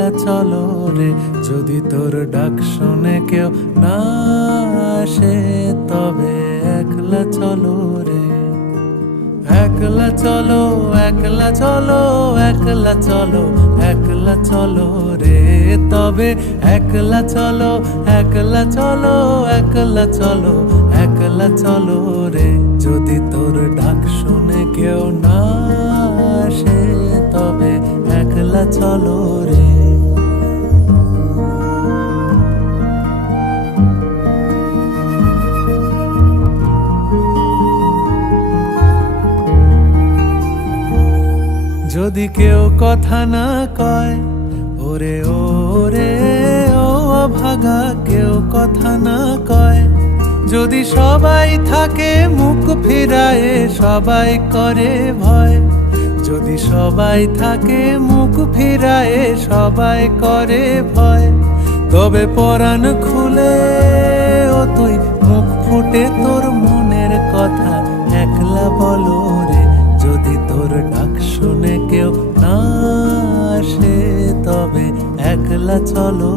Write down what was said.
একলা চলো রে। যদি তোর ডাক শুনে কেউ না আসে তবে একলা চলো রে। একলা চলো, একলা চলো, একলা চলো, একলা চলো রে। তবে একলা চলো, একলা চলো, একলা চলো, একলা চলো রে। যদি তোর ডাক শুনে কেউ না আসে তবে একলা চলো রে। যদি কেউ কথা না কয়, ওরে ওরে ও অভাগা, কেউ কথা না কয়। যদি সবাই থাকে মুখ ফিরায়ে, সবাই করে ভয়। যদি সবাই থাকে মুখ ফিরায়ে, সবাই করে ভয়। তবে পরাণ খুলে ও তুই মুখ ফুটে তোর মনের কথা একলা বলো রে। যদি তোর ডাক শুনে কেউ না আসে তবে একলা চলো